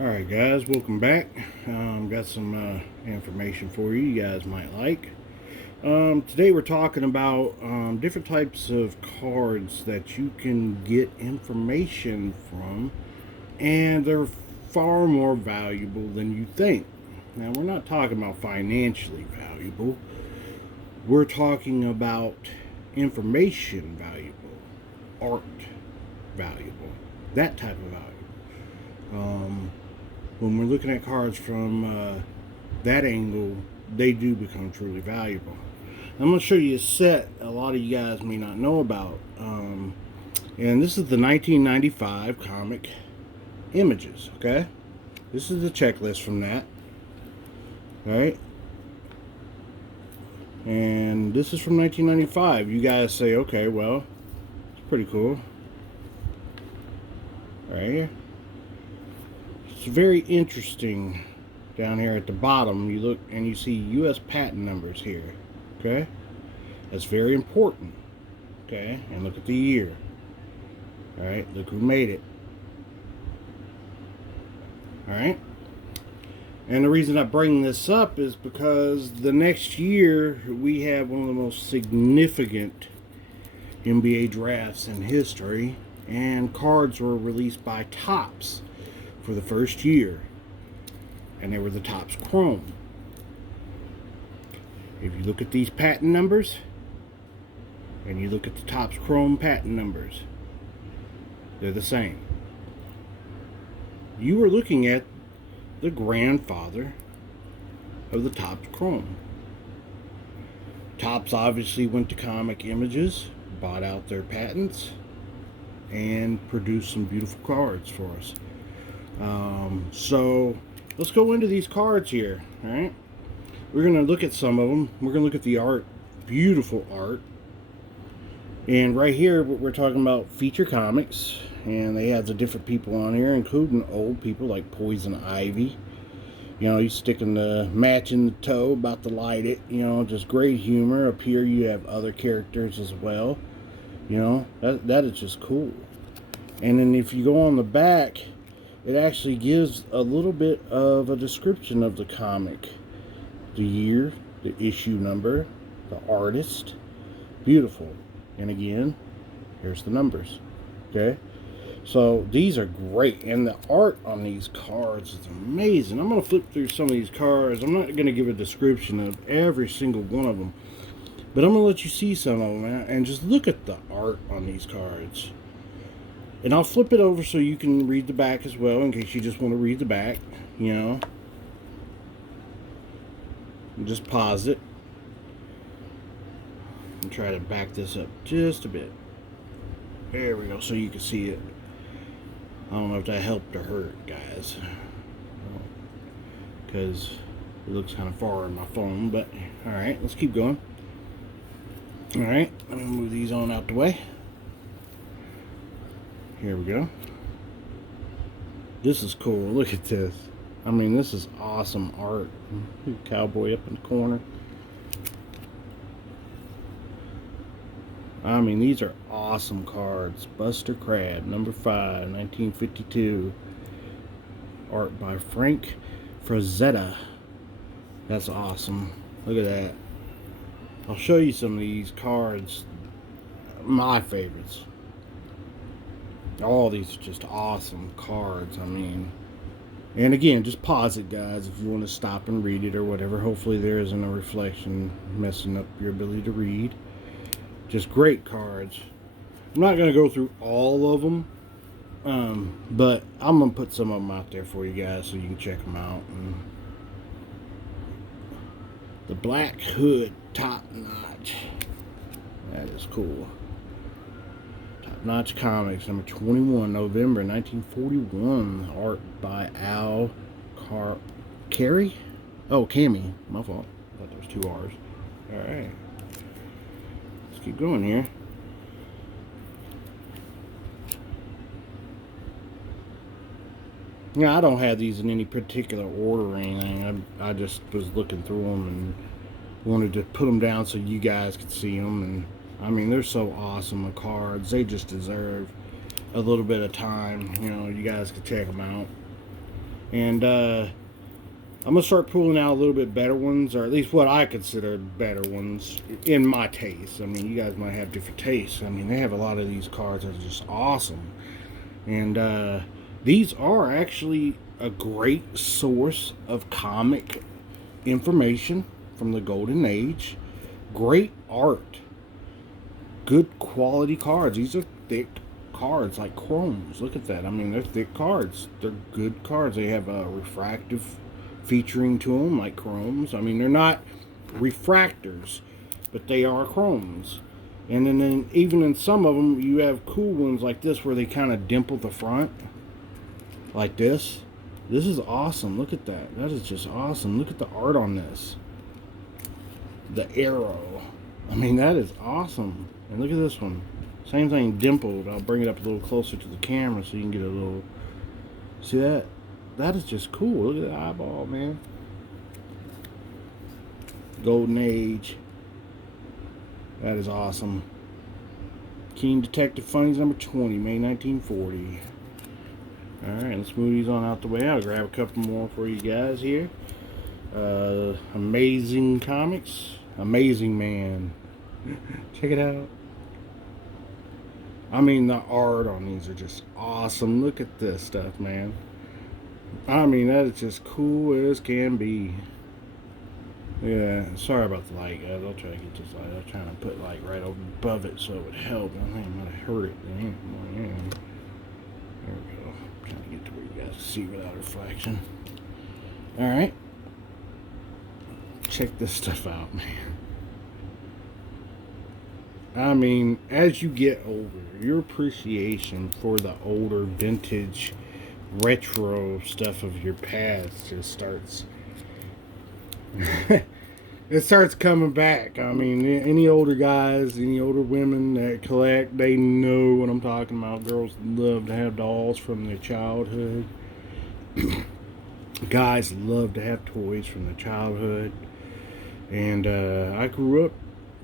Alright guys, welcome back. Got some information for you guys might like. Today we're talking about different types of cards that you can get information from, and they're far more valuable than you think. Now, we're not talking about financially valuable. We're talking about information valuable, art valuable, that type of value. When we're looking at cards from that angle, they do become truly valuable. I'm going to show you a set a lot of you guys may not know about. And this is the 1995 comic Images, okay? This is the checklist from that. Alright? And this is from 1995. You guys say, okay, well, it's pretty cool. Right here. It's very interesting. Down here at the bottom, you look and you see U.S. patent numbers here. Okay? That's very important. Okay? And look at the year. Alright? Look who made it. Alright? And the reason I bring this up is because the next year we have one of the most significant NBA drafts in history, and cards were released by Topps for the first year, and they were the Topps Chrome. If you look at these patent numbers and you look at the Topps Chrome patent numbers, they're the same. You are looking at the grandfather of the Topps Chrome. Topps obviously went to Comic Images, bought out their patents, and produced some beautiful cards for us. So let's go into these cards here. All right, we're gonna look at some of them. We're gonna look at the art, beautiful art. And right here, we're talking about Feature Comics, and they have the different people on here, including old people like Poison Ivy. You know, he's sticking the match in the toe, about to light it. You know, just great humor. Up here, you have other characters as well. You know, that is just cool. And then if you go on the back, it actually gives a little bit of a description of the comic. The year, the issue number, the artist. Beautiful. And again, here's the numbers. Okay? So these are great. And the art on these cards is amazing. I'm going to flip through some of these cards. I'm not going to give a description of every single one of them, but I'm going to let you see some of them and just look at the art on these cards. And I'll flip it over so you can read the back as well, in case you just want to read the back, you know. And just pause it. And try to back this up just a bit. There we go, so you can see it. I don't know if that helped or hurt, guys. Because it looks kind of far on my phone, but alright, let's keep going. Alright, let me move these on out the way. Here we go. This is cool. Look at this. I mean, this is awesome art. Cowboy up in the corner. I mean, these are awesome cards. Buster Crabbe, number 5, 1952. Art by Frank Frazetta. That's awesome. Look at that. I'll show you some of these cards. My favorites. All these are just awesome cards. I mean, and again, just pause it, guys, if you want to stop and read it or whatever. Hopefully there isn't a reflection messing up your ability to read. Just great cards. I'm not going to go through all of them, but I'm going to put some of them out there for you guys so you can check them out. And the Black Hood Top Notch. That is cool. Top Notch Comics, number 21, November 1941. Art by Al Carey? Oh, Cammy. My fault. I thought there was 2 R's. Alright. Let's keep going here. Yeah, I don't have these in any particular order or anything. I just was looking through them and wanted to put them down so you guys could see them. And I mean, they're so awesome, the cards. They just deserve a little bit of time. You know, you guys could check them out. And I'm going to start pulling out a little bit better ones, or at least what I consider better ones in my taste. I mean, you guys might have different tastes. I mean, they have a lot of these cards that are just awesome. And these are actually a great source of comic information from the Golden Age. Great art. Good quality cards. These are thick cards, like chromes. Look at that. I mean, they're thick cards. They're good cards. They have a refractive featuring to them, like chromes. I mean, they're not refractors, but they are chromes. And then even in some of them, you have cool ones like this where they kind of dimple the front, like this. This is awesome. Look at that. That is just awesome. Look at the art on this. The arrow. I mean, that is awesome. And look at this one. Same thing, dimpled. I'll bring it up a little closer to the camera so you can get a little... See that? That is just cool. Look at the eyeball, man. Golden Age. That is awesome. Keen Detective Funnies number 20, May 1940. Alright, let's move these on out the way. I'll grab a couple more for you guys here. Amazing Comics. Amazing Man. Check it out. I mean, the art on these are just awesome. Look at this stuff, man. I mean, that is just cool as can be. Yeah, sorry about the light, guys. I'll try to get this light. I was trying to put light right above it so it would help. I think it might have hurt it. Yeah. There we go. I'm trying to get to where you guys can see without reflection. Alright. Check this stuff out, man. I mean, as you get older, your appreciation for the older vintage retro stuff of your past just starts it starts coming back. I mean, any older guys, any older women that collect, they know what I'm talking about. Girls love to have dolls from their childhood. Guys love to have toys from their childhood. And I grew up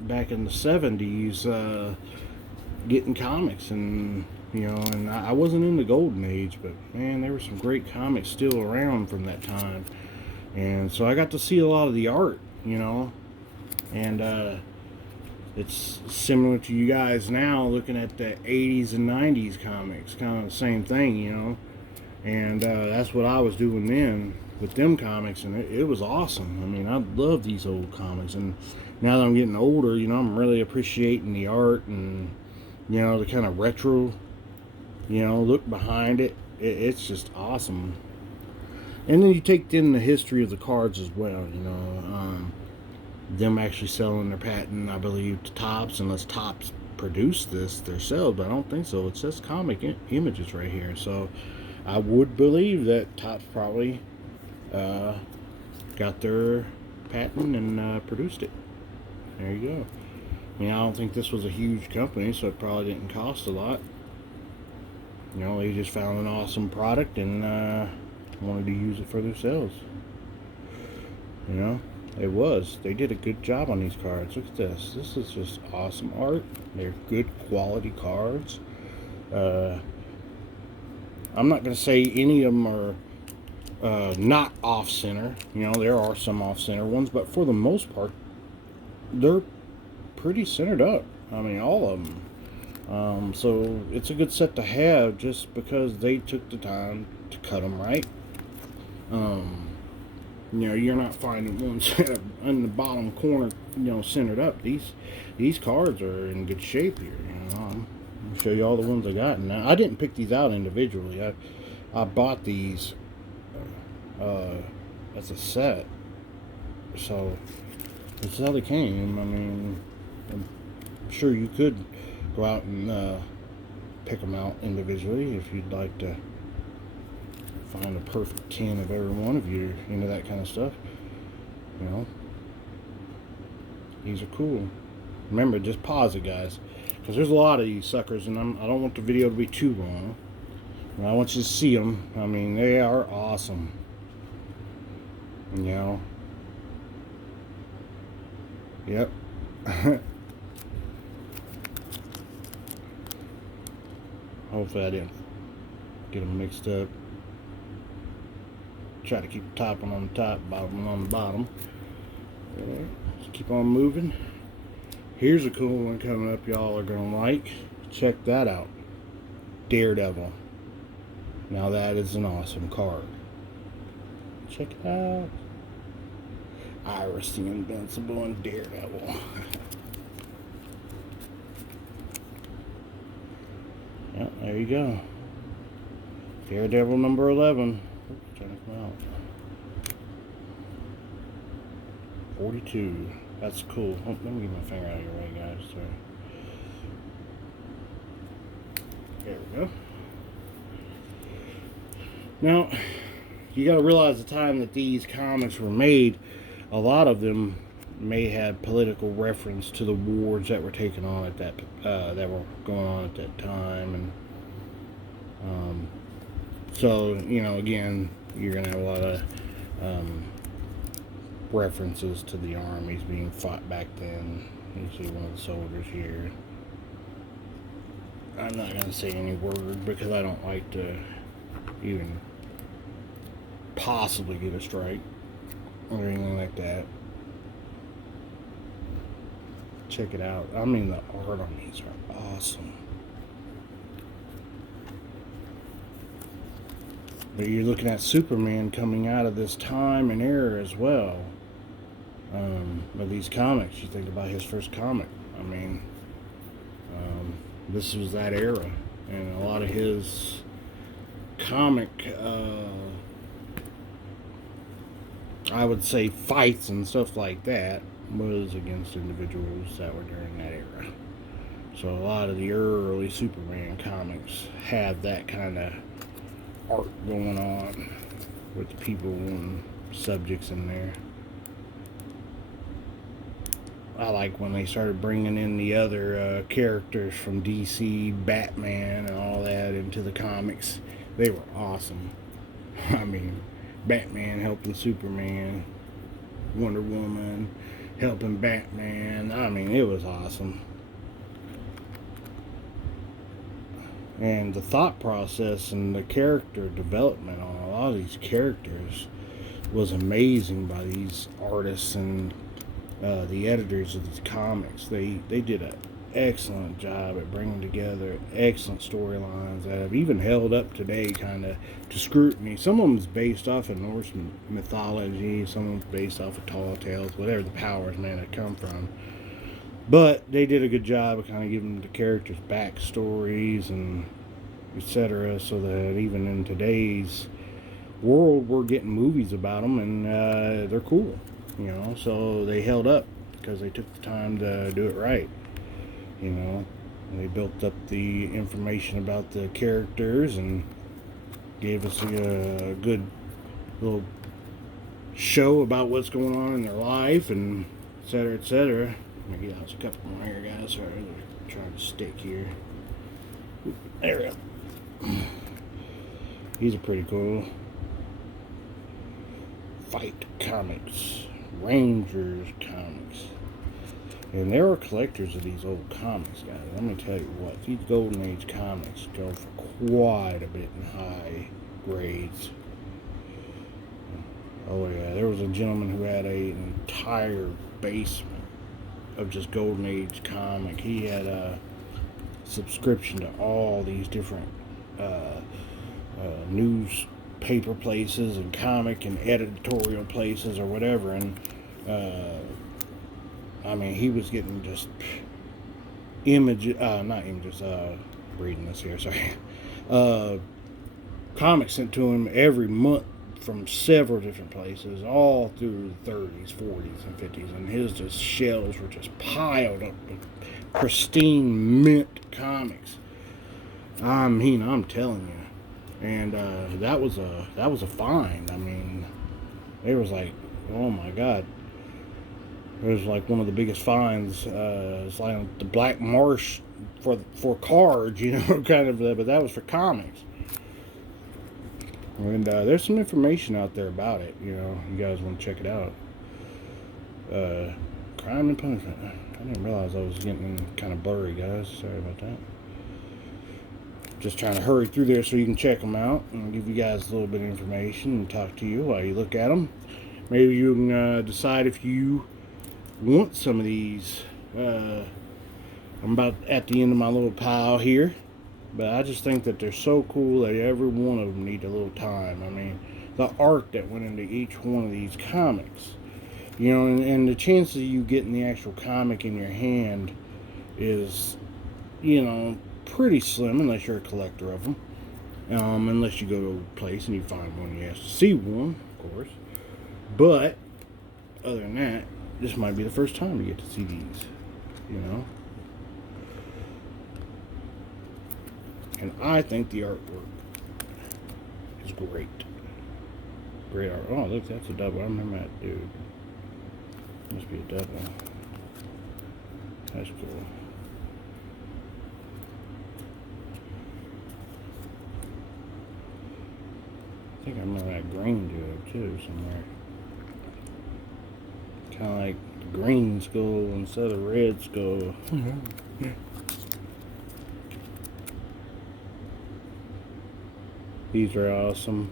back in the 70s getting comics, and and I wasn't in the golden age, but man, there were some great comics still around from that time. And so I got to see a lot of the art, and it's similar to you guys now looking at the 80s and 90s comics, kind of the same thing, and that's what I was doing then with them comics, and it was awesome. I mean, I love these old comics, and now that I'm getting older, I'm really appreciating the art and the kind of retro look behind it. It's just awesome. And then you take in the history of the cards as well, them actually selling their patent, I believe, to Topps, unless Topps produced this themselves, but I don't think so. It says Comic Images right here, so I would believe that Topps probably got their patent and produced it. There you go. I mean, I don't think this was a huge company, so it probably didn't cost a lot. They just found an awesome product and wanted to use it for themselves. They did a good job on these cards. Look at this. This is just awesome art. They're good quality cards. I'm not going to say any of them are not off-center. There are some off-center ones, but for the most part, they're pretty centered up. I mean, all of them. So it's a good set to have just because they took the time to cut them right. You're not finding ones in the bottom corner, centered up. These cards are in good shape here. I'll show you all the ones I got. Now, I didn't pick these out individually. I bought these as a set. So this is how they came. I mean, I'm sure you could go out and pick them out individually if you'd like to find a perfect 10 of every one of you into that kind of stuff. These are cool. Remember, just pause it, guys, because there's a lot of these suckers, and I don't want the video to be too long. I want you to see them. I mean, they are awesome. Yep. Hopefully I didn't get them mixed up. try to keep the top one on the top, bottom one on the bottom. Just keep on moving. Here's a cool one coming up y'all are going to like. Check that out. Daredevil. Now that is an awesome card. Check it out. Iris the Invincible and Daredevil. Yep, there you go. Daredevil number 11. Oops, trying to come out. 42. That's cool. Oh, let me get my finger out of your way, guys. Sorry. There we go. Now, you got to realize the time that these comics were made, a lot of them may have political reference to the wars that were taken on at that that were going on at that time, and so you know, again, you're gonna have a lot of references to the armies being fought back then. You see one of the soldiers here. I'm not gonna say any word because I don't like to even possibly get a strike or anything like that. Check it out. I mean, the art on these are awesome. But you're looking at Superman coming out of this time and era as well. Of these comics, you think about his first comic. I mean, this was that era, and a lot of his comic, I would say, fights and stuff like that was against individuals that were during that era. So a lot of the early Superman comics have that kind of art going on with the people and subjects in there. I like when they started bringing in the other characters from DC, Batman, and all that into the comics. They were awesome. I mean, Batman helping Superman, Wonder Woman helping Batman. I mean, it was awesome. And the thought process and the character development on a lot of these characters was amazing by these artists and the editors of these comics. They did an excellent job at bringing together excellent storylines that have even held up today kind of to scrutiny. Some of them is based off of Norse mythology, some of them is based off of tall tales, whatever the powers may have come from. But they did a good job of kind of giving the characters backstories and etc. so that even in today's world we're getting movies about them, and they're cool, you know. So they held up because they took the time to do it right, you know. And they built up the information about the characters and gave us a good little show about what's going on in their life and etc. etc. I'm gonna get out a couple more here, guys. Sorry, they're trying to stick here. There we go. These are pretty cool. Fight Comics, Rangers Comics, and there are collectors of these old comics, guys. Let me tell you what, these Golden Age comics go for quite a bit in high grades. Oh yeah, there was a gentleman who had an entire basement of just Golden Age comic. He had a subscription to all these different newspaper places and comic and editorial places or whatever, and I mean, he was getting just reading this here, sorry, comics sent to him every month from several different places, all through the 30s, 40s, and 50s, and his just shelves were just piled up with pristine mint comics. I mean, I'm telling you, and that was a find. I mean, it was like, oh my God, it was like one of the biggest finds. It's like the Black Marsh for cards, you know, kind of, but that was for comics. And there's some information out there about it, you know. You guys want to check it out. Crime and Punishment. I didn't realize I was getting kind of blurry, guys. Sorry about that. Just trying to hurry through there so you can check them out and give you guys a little bit of information and talk to you while you look at them. Maybe you can decide if you want some of these. I'm about at the end of my little pile here, but I just think that they're so cool that every one of them need a little time. I mean, the art that went into each one of these comics, you know, and the chances of you getting the actual comic in your hand is, you know, pretty slim unless you're a collector of them. Unless you go to a place and you find one, you have to see one, of course. But other than that, this might be the first time you get to see these, you know. And I think the artwork is great. Great art. Oh, look, that's a double. I remember that dude. Must be a double. That's cool. I think I remember that green dude too somewhere. Kind of like the green skull instead of red skull. Yeah. These are awesome.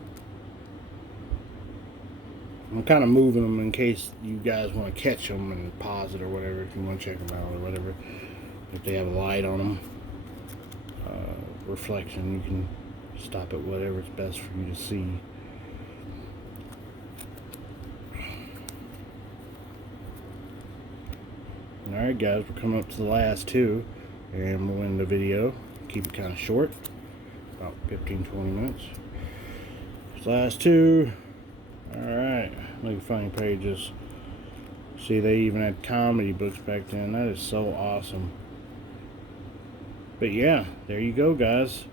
I'm kind of moving them in case you guys want to catch them and pause it or whatever, if you want to check them out or whatever. If they have a light on them, reflection, you can stop at whatever's best for you to see. Alright guys, we're coming up to the last two, and we'll end the video. Keep it kind of short, about 15-20 minutes. Last two. Alright, look at funny pages. See, they even had comedy books back then. That is so awesome. But yeah, there you go guys.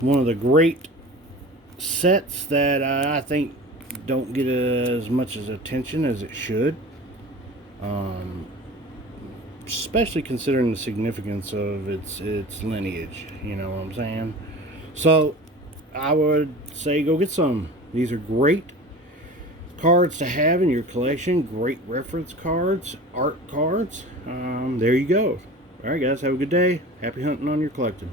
One of the great sets that I think don't get as much as attention as it should. Especially considering the significance of its lineage, you know what I'm saying? So I would say go get some. These are great cards to have in your collection. Great reference cards, art cards. There you go. Alright guys, have a good day. Happy hunting on your collecting.